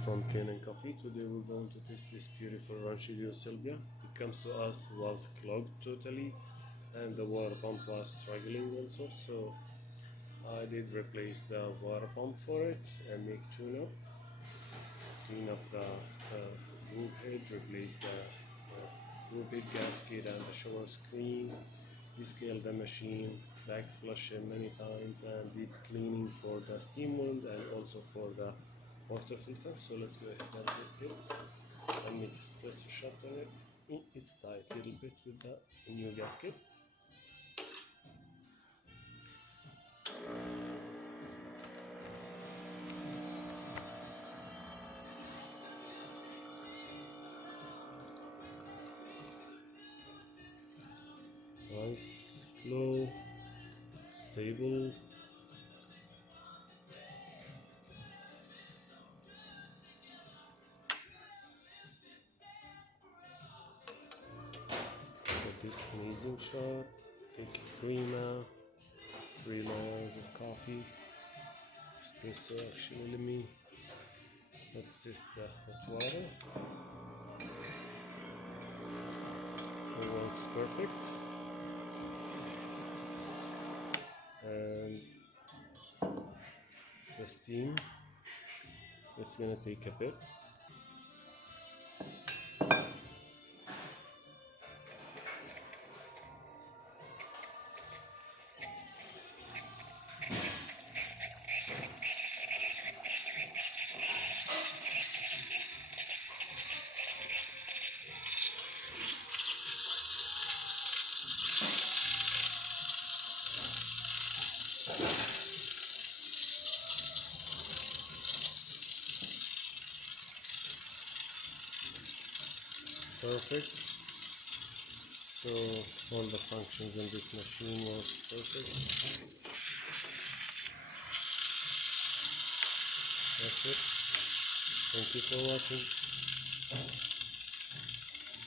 From Kanen Coffee. Today we're going to test this beautiful Rancillo Silvia. It comes to us was clogged totally and the water pump was struggling also, so I did replace the water pump for it and make tune up, clean up the loop head, replace the loop head gasket and the shower screen, descale the machine, back flush it many times, and deep cleaning for the steam wound and also for the water filter. So let's go ahead and test it and make espresso shot on it. It's tight a little bit with the new gasket. Nice flow, stable. Got this amazing shot, thick creamer, 3 layers of coffee, espresso actually. Let's test the hot water. It works perfect. And the steam, it's gonna take a bit. Perfect. So all the functions in this machine work perfect. That's it. Thank you for watching.